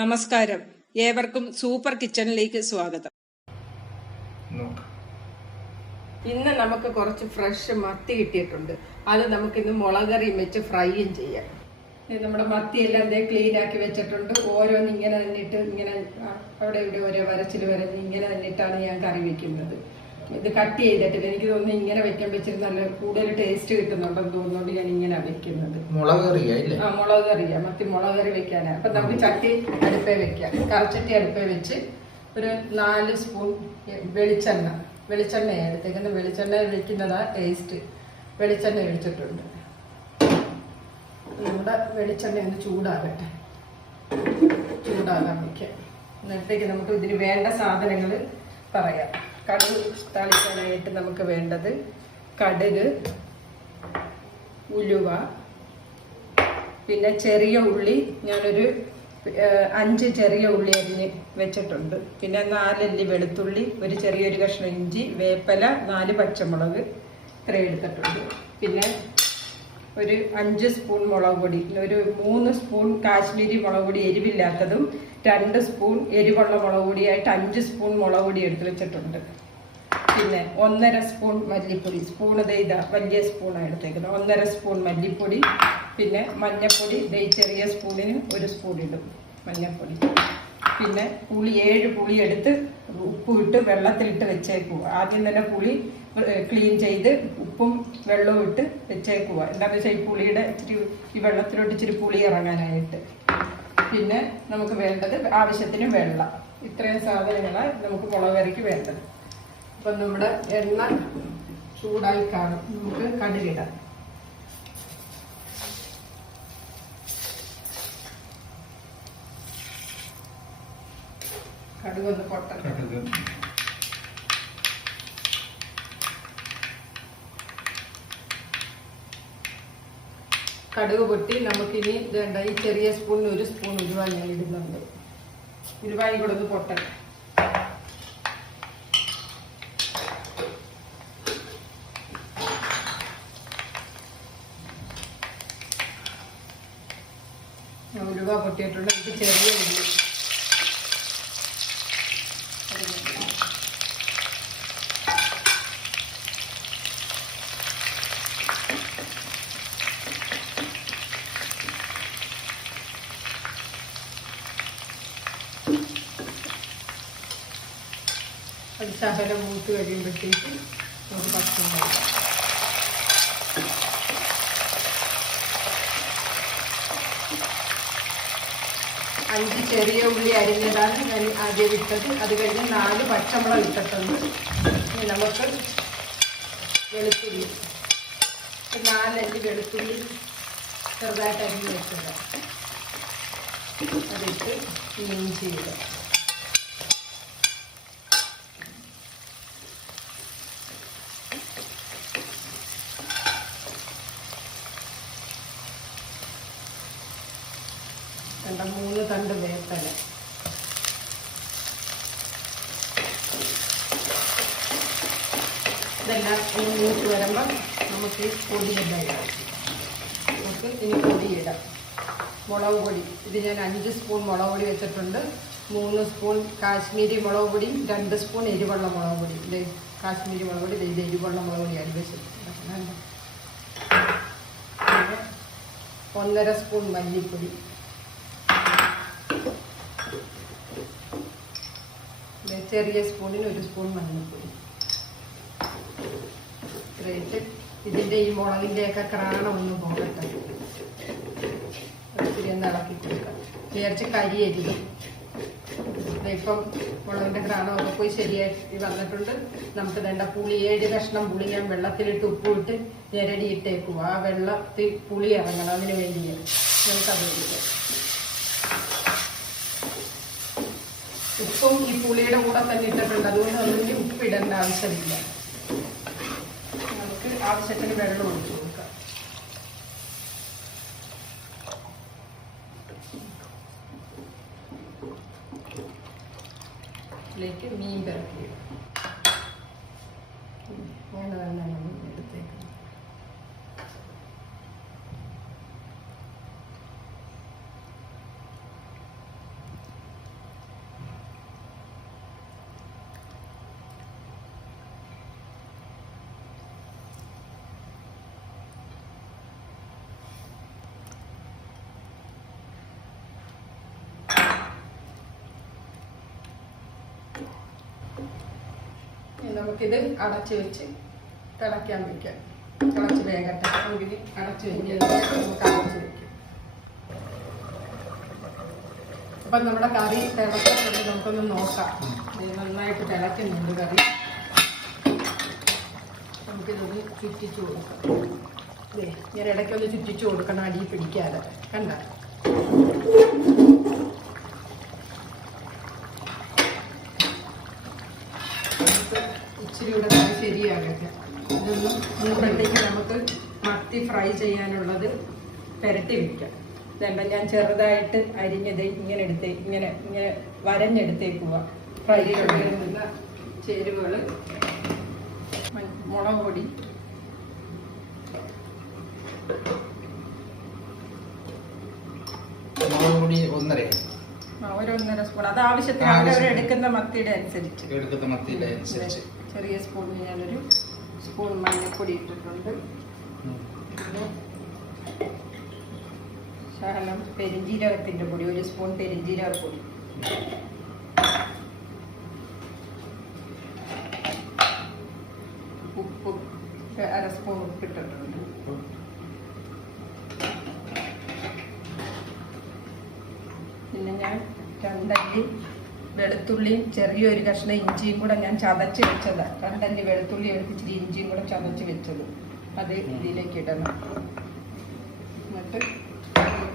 നമസ്കാരം, ഏവർക്കും സൂപ്പർ കിച്ചണിലേക്ക് സ്വാഗതം. ഇന്ന് നമുക്ക് കുറച്ച് ഫ്രഷ് മത്തി കിട്ടിയിട്ടുണ്ട്. അത് നമുക്കിന്ന് മുളകറിയും വെച്ച് ഫ്രൈയും ചെയ്യാം. നമ്മുടെ മത്തിയെല്ലാം ക്ലീൻ ആക്കി വെച്ചിട്ടുണ്ട്. ഓരോന്ന് ഇങ്ങനെ തന്നിട്ട് ഇങ്ങനെ അവിടെ ഇവിടെ ഓരോ വരച്ചിൽ വരഞ്ഞ് ഇങ്ങനെ തന്നിട്ടാണ് ഞാൻ കറി വെക്കുന്നത്. ഇത് കട്ട് ചെയ്തിട്ടില്ല. എനിക്ക് തോന്നുന്നു ഇങ്ങനെ വെക്കാൻ വെച്ചിട്ട് നല്ല കൂടുതൽ ടേസ്റ്റ് കിട്ടുന്നുണ്ടെന്ന് തോന്നുന്നുണ്ട് ഞാൻ ഇങ്ങനെ വെക്കുന്നത്. മുളക് കറിയാ, മത്തി മുളക് കറി വെക്കാനാണ്. അപ്പൊ നമുക്ക് ചട്ടി അടുപ്പേ വെക്കാം. കറച്ചട്ടി അടുപ്പേ വെച്ച് ഒരു 4 സ്പൂൺ വെളിച്ചെണ്ണ എടുത്തേക്കുന്ന. വെളിച്ചെണ്ണ വെക്കുന്നതാ ടേസ്റ്റ്. വെളിച്ചെണ്ണ ഒഴിച്ചിട്ടുണ്ട്. നമ്മുടെ വെളിച്ചെണ്ണ ഒന്ന് ചൂടാകട്ടെ. ചൂടാകാൻ വയ്ക്കാം. എന്നിട്ടേക്ക് നമുക്ക് ഇതിന് വേണ്ട സാധനങ്ങൾ പറയാം. കടുക് താളിക്കാനായിട്ട് നമുക്ക് വേണ്ടത് കടുക്, ഉലുവ, പിന്നെ ചെറിയ ഉള്ളി. ഞാനൊരു 5 ചെറിയ ഉള്ളി അരിഞ്ഞ് വെച്ചിട്ടുണ്ട്. പിന്നെ 4 അല്ലി വെളുത്തുള്ളി, ഒരു ചെറിയൊരു കഷ്ണം ഇഞ്ചി, വേപ്പില, 4 പച്ചമുളക് ഇത്രയും എടുത്തിട്ടുണ്ട്. പിന്നെ ഒരു 5 സ്പൂൺ മുളക് പൊടി, ഒരു 3 സ്പൂൺ കാശ്മീരി മുളക് പൊടി എരിവില്ലാത്തതും, 2 സ്പൂൺ എരിവുള്ള മുളക് പൊടിയായിട്ട് 5 സ്പൂൺ മുളക് പൊടി എടുത്ത് വെച്ചിട്ടുണ്ട്. പിന്നെ 1.5 സ്പൂൺ മല്ലിപ്പൊടി. ഇതാ വലിയ സ്പൂണാണ് എടുത്തേക്കുന്നത്. 1.5 സ്പൂൺ മല്ലിപ്പൊടി. പിന്നെ മഞ്ഞൾപ്പൊടി ചെറിയ സ്പൂണിന് 1 സ്പൂൺ ഇടും മഞ്ഞൾപ്പൊടി. പിന്നെ പുളി 7 പുളി എടുത്ത് ഉപ്പിട്ട് വെള്ളത്തിലിട്ട് വെച്ചേക്കുക. ആദ്യം തന്നെ പുളി ക്ലീൻ ചെയ്ത് ഉപ്പും വെള്ളവും ഇട്ട് വെച്ചേക്കുക. എന്താണെന്ന് വെച്ചാൽ ഈ പുളിയുടെ ഈ വെള്ളത്തിലോട്ട് ഇച്ചിരി പുളി ഇറങ്ങാനായിട്ട്. പിന്നെ നമുക്ക് വേണ്ടത് ആവശ്യത്തിന് വെള്ളം. ഇത്രയും സാധനങ്ങളാണ് നമുക്ക് മുളക് കറിക്ക് വേണ്ടത്. അപ്പം നമ്മുടെ എണ്ണ ചൂടായി കാണും. നമുക്ക് കടുകിടാം. കടുകൊന്ന് പൊട്ടട്ടെ. കടുക് പൊട്ടി നമുക്കിനി വേണ്ട ഈ ചെറിയ സ്പൂണിന് 1 സ്പൂൺ ഉലുവ ഞാൻ ഇടുന്നുണ്ട്. ഉലുവായി കൂടെ ഒന്ന് പൊട്ടട്ടെ. ഉലുവ പൊട്ടിയിട്ടുണ്ട്. ഇത് ചെറിയ ഉള്ളി, അത് ശകലം മൂത്ത് കഴിയുമ്പോഴത്തേക്ക് നമുക്ക് പച്ചമുളക്, അഞ്ച് ചെറിയ ഉള്ളി അരിഞ്ഞതാണ് ഞാൻ ആദ്യം ഇട്ടത്. അത് കഴിഞ്ഞ് 4 പച്ചമുളക് ഇട്ടിട്ടുണ്ട്. ഇനി നമുക്ക് വെളുത്തുള്ളി, 4 അല്ലി വെളുത്തുള്ളി ചെറുതായിട്ട് അരിഞ്ഞ് വെച്ചിടാം. അതിട്ട് ഇഞ്ചി ഇടാം. കണ്ട 3 തണ്ട് വേപ്പില. ഇതെല്ലാം മൂത്ത് വരുമ്പം നമുക്ക് പൊടിയെല്ലാം ഇടാം. നമുക്ക് ഇനി പൊടിയിടാം. മുളക് പൊടി, ഇത് ഞാൻ 5 സ്പൂൺ മുളക് പൊടി വെച്ചിട്ടുണ്ട്. 3 സ്പൂൺ കാശ്മീരി മുളക് പൊടി, 2 സ്പൂൺ എരിവുള്ള മുളക് പൊടി. ഇത് കാശ്മീരി മുളക് പൊടി, ഇത് എരിവുള്ള മുളക് പൊടി അരി വെച്ചിട്ടുണ്ട്. 1.5 സ്പൂൺ മല്ലിപ്പൊടി, ചെറിയ സ്പൂണിന് 1 സ്പൂൺ മഞ്ഞൾപ്പൊടി. ഇത്രയിട്ട് ഇതിൻ്റെ ഈ മുളകിൻ്റെയൊക്കെ ക്രാണം ഒന്ന് പോകട്ടെ. ഒത്തിരി ഒന്ന് ഇളക്കി കൊടുക്കാം. വിചാരിച്ച് കരിയരുത്. ഇപ്പം മുളകിൻ്റെ ക്രാണമൊക്കെ പോയി ശരിയായി വന്നിട്ടുണ്ട്. നമുക്ക് വേണ്ട പുളി 7 കഷ്ണം പുളി ഞാൻ വെള്ളത്തിലിട്ട് ഉപ്പിട്ട് ഞെരടിയിട്ടേക്കുക. ആ വെള്ളത്തിൽ പുളി ഇറങ്ങണം. അതിന് വേണ്ടിയാണ് നമുക്കത് വേണ്ടിയിട്ട്. ഉപ്പും ഈ പുളിയുടെ കൂടെ തന്നെ ഇട്ടിട്ടുണ്ട്. അതുകൊണ്ട് അതിന് ഉപ്പിടേണ്ട ആവശ്യമില്ല. നമുക്ക് ആവശ്യത്തിന് വെള്ളം ഒഴിച്ചു കൊടുക്കാം. ഇതിലേക്ക് മീൻ പിറക്കി വേണ്ടതന്നെ എടുത്തേക്ക്. നമുക്കിത് അടച്ച് വെച്ച് തിളയ്ക്കാൻ വയ്ക്കാം. തിളച്ച് വേഗട്ടെ. നമുക്കിത് അടച്ച് വെച്ച് നമുക്ക് അടച്ച് വയ്ക്കാം. അപ്പം നമ്മുടെ കറി തിളച്ചിട്ടുണ്ട്. നമുക്കൊന്ന് നോക്കാം. നന്നായിട്ട് തിളയ്ക്കുന്നുണ്ട് കറി. നമുക്കിതൊന്ന് ചുറ്റിച്ച് കൊടുക്കാം. ഞാൻ ഇടയ്ക്കൊന്ന് ചുറ്റിച്ച് കൊടുക്കണം, അടി പിടിക്കാതെ. കണ്ട ഇച്ചിരി കൂടെ ശരിയാകട്ടെ. ഇതൊന്നും മൂന്നത്തേക്ക് നമുക്ക് മത്തി ഫ്രൈ ചെയ്യാനുള്ളത് പുരട്ടി വയ്ക്കാം. വേണ്ട, ഞാൻ ചെറുതായിട്ട് അരിഞ്ഞത് ഇങ്ങനെ ഇങ്ങനെ വരഞ്ഞെടുത്തേക്കുക. ഫ്രൈ ചെയ്യുന്ന ചേരുവകൾ: മുളക് പൊടി, ഒരു 1.5 സ്പൂൺ. അത് ആവശ്യത്തിന് അവരെടുക്കുന്ന മത്തിയുടെ അനുസരിച്ച്. ചെറിയ സ്പൂണിൽ ഞാനൊരു സ്പൂൺ മഞ്ഞൾപ്പൊടി ഇട്ടിട്ടുണ്ട്. ശകലം പെരിഞ്ജീരകത്തിന്റെ പൊടി, 1 സ്പൂൺ പെരിഞ്ജീരകപ്പൊടി. ഉപ്പ് 1/2 സ്പൂൺ ഉപ്പിട്ടിട്ടുണ്ട്. പിന്നെ ഞാൻ 2 അല്ലി വെളുത്തുള്ളിയും ചെറിയൊരു കഷ്ണം ഇഞ്ചിയും കൂടെ ഞാൻ ചതച്ച് വെച്ചതാണ്. 2 അല്ലി വെളുത്തുള്ളി എടുത്തിച്ചിരി ഇഞ്ചിയും കൂടെ ചതച്ച് വെച്ചത് അത് ഇതിലേക്ക് ഇടണം. എന്നിട്ട്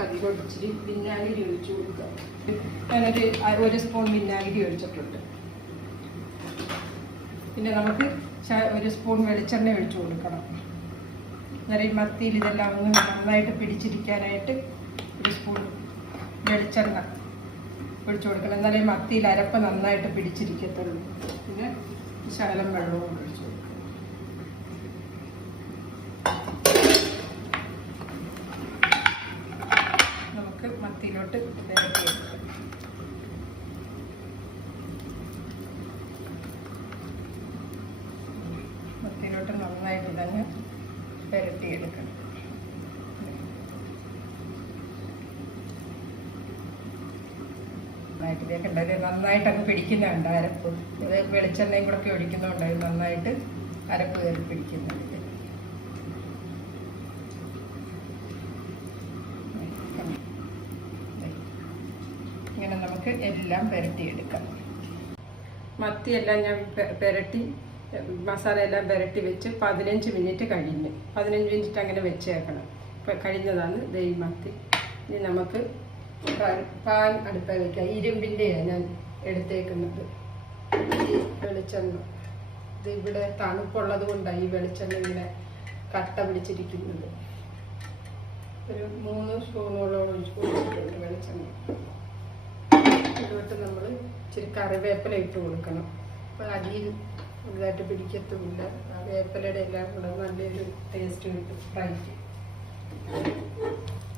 അധികം ഇച്ചിരി വിനാഗിരി ഒഴിച്ചു കൊടുക്കുക. ഞാനൊരു 1 സ്പൂൺ വിനാഗിരി ഒഴിച്ചിട്ടുണ്ട്. പിന്നെ നമുക്ക് 1 സ്പൂൺ വെളിച്ചെണ്ണ ഒഴിച്ചു കൊടുക്കണം. അന്നേരം ഈ മത്തിയിൽ ഇതെല്ലാം ഒന്ന് നന്നായിട്ട് പിടിച്ചിരിക്കാനായിട്ട് 1 സ്പൂൺ വെളിച്ചെണ്ണ ഒഴിച്ചു കൊടുക്കണം. എന്നാലേ മത്തിയിൽ അരപ്പ് നന്നായിട്ട് പിടിച്ചിരിക്കത്തുള്ളൂ. പിന്നെ ശകലം വെള്ളവും ഒഴിച്ചു കൊടുക്കണം. നമുക്ക് മത്തിയിലോട്ട് ഇറക്കിയെടുക്കാം. മത്തിയിലോട്ട് നന്നായിട്ട് ഇതങ്ങ് പുരട്ടിയെടുക്കണം. നന്നായിട്ട് അങ്ങ് പിടിക്കുന്നുണ്ട് അരപ്പ്. ഇത് വെളിച്ചെണ്ണയും കൂടെ ഒക്കെ ഒഴിക്കുന്നുണ്ട്. നന്നായിട്ട് അരപ്പ് കയറി പിടിക്കുന്നുണ്ട്. ഇങ്ങനെ നമുക്ക് എല്ലാം പുരട്ടിയെടുക്കാം. മത്തിയെല്ലാം ഞാൻ പുരട്ടി മസാല എല്ലാം പുരട്ടി വെച്ച് 15 മിനിറ്റ് കഴിഞ്ഞു. 15 മിനിറ്റ് അങ്ങനെ വെച്ചേക്കണം. കഴിഞ്ഞതാണ് ദൈ മത്തി. ഇനി നമുക്ക് പാൻ അടുപ്പ വയ്ക്കാം. ഇരുമ്പിൻ്റെയാണ് ഞാൻ എടുത്തേക്കുന്നത്. ഈ വെളിച്ചെണ്ണ ഇത് ഇവിടെ തണുപ്പുള്ളത് കൊണ്ടാണ് ഈ വെളിച്ചെണ്ണ ഇങ്ങനെ കട്ട പിടിച്ചിരിക്കുന്നത്. ഒരു 3 സ്പൂണോളം ഒഴിച്ചിട്ടുണ്ട് വെളിച്ചെണ്ണ. ഇതുകൊണ്ട് നമ്മൾ ഇച്ചിരി കറിവേപ്പില ഇട്ട് കൊടുക്കണം. അപ്പോൾ അടിയിൽ ഇതായിട്ട് പിടിക്കത്തുമില്ല. ആ വേപ്പിലയുടെ എല്ലാം കൂടെ നല്ലൊരു ടേസ്റ്റ് കിട്ടും ഫ്രൈക്ക്.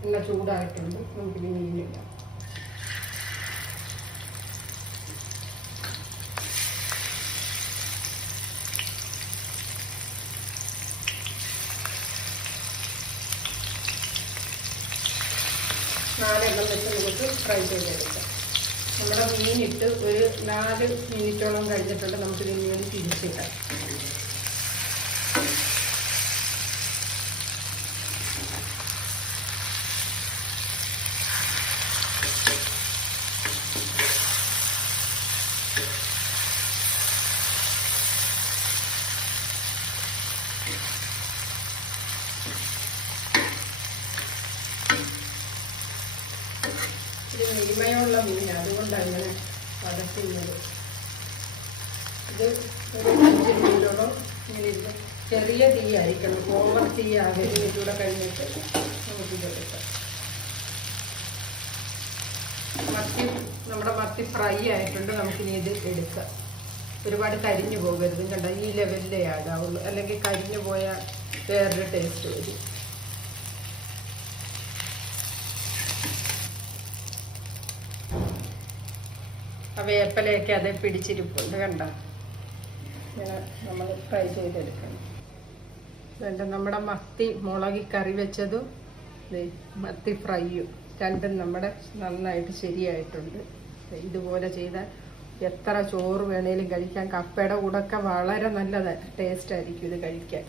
എണ്ണ ചൂടായിട്ടുണ്ട്. നമുക്കിനി മീനിടാം. നാലെണ്ണം വെച്ച് നമുക്ക് ഫ്രൈ ചെയ്തെടുക്കാം. നമ്മുടെ മീനിട്ട് ഒരു 4 മിനിറ്റോളം കഴിഞ്ഞിട്ടുണ്ട്. നമുക്കിനി മീൻ തിരിച്ചിടാം. ഇത് നെയ്മയുള്ള മീനാണ്, അതുകൊണ്ടാണ് ഇങ്ങനെ വതക്കുന്നത്. ഇത് ഒരു 5 മിനിറ്റോളം ഇങ്ങനെ ഇരുന്ന് ചെറിയ തീ ആയിരിക്കണം. ഓവർ തീ ആകരുത്. ഇതൂടെ കഴിഞ്ഞിട്ട് നമുക്കിതെടുക്കാം. നമ്മുടെ മത്തി ഫ്രൈ ആയിട്ടുണ്ട്. നമുക്കിനി ഇത് എടുക്കാം. ഒരുപാട് കരിഞ്ഞു പോകരുത്. കണ്ട ഈ ലെവലിലേ ആകാവുള്ളൂ. അല്ലെങ്കിൽ കരിഞ്ഞു പോയാൽ വേറൊരു ടേസ്റ്റ് വരും. ആ വേപ്പിലയൊക്കെ അത് പിടിച്ചിരിപ്പുണ്ട്. കണ്ട ഇങ്ങനെ നമ്മൾ ഫ്രൈ ചെയ്തെടുക്കണം. വേണ്ട നമ്മുടെ മത്തി മുളകി കറി വെച്ചതും മത്തി ഫ്രൈയും രണ്ടും നമ്മുടെ നന്നായിട്ട് ശരിയായിട്ടുണ്ട്. ഇതുപോലെ ചെയ്താൽ എത്ര ചോറ് വേണേലും കഴിക്കാം. കപ്പയുടെ കൂടെ ഒക്കെ വളരെ നല്ല ടേസ്റ്റ് ആയിരിക്കും ഇത് കഴിക്കാൻ.